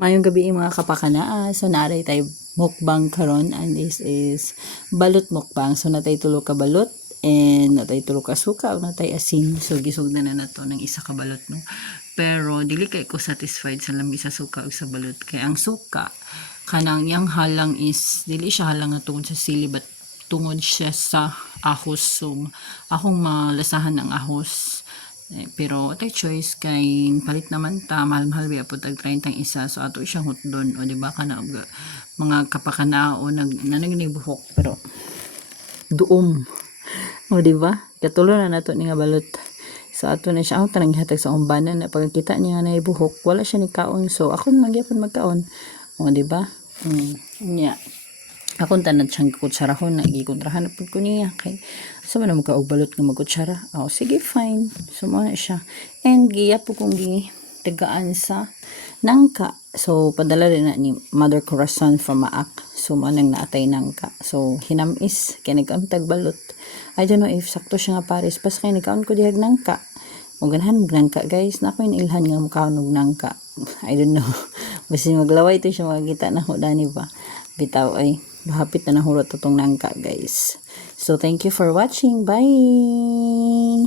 Mayong gabi mga kapakanaa. So naaray tayo mukbang karon, and this is balot mukbang. So natay tulo ka balot and natay tulo ka suka ug natay asin. So gisugdan na nato ng isa ka balot no. Pero dili kay ko satisfied sa lami sa suka ug sa balot, kay ang suka kanang yang halang is dili siya halang nga tungod sa sili, but tungod siya sa ahos. So akong malasahan ng ahos. Pero tay choice kay palit naman ta, mahal-mahal biya po tag 30 isa, so ato siyang hutdon o di ba kana mga kapakanao nanagnibuhok pero duom o di ba katulo na nato ni nga balot. So ato na siya ang tanang hatag sa umbanan na pagkita niya nga naibuhok wala siya ni kaon, so ako na magyapon magkaon o di ba. Nya akong tanan siyang kutsarahon na gikontrahan na pud ko niya kay sa man mo ka og balot nga magkutsara. Oh sige fine, so mo na siya, and giya po kong tagaan sa nangka. So padala rin na ni Mother Corazon from Maak, so mo nang naatay nangka, so hinamis kay nagkaon tag balot. I don't know if sakto siya nga pares pas kay nagkaon ko dihag nangka o ganahan mag nangka guys, na ako inilhan nga mukhaon og nangka. I don't know basta maglaway to siya makikita na ho dani ba bitaw ay hapit na nahurot itong nangka guys. So thank you for watching, bye.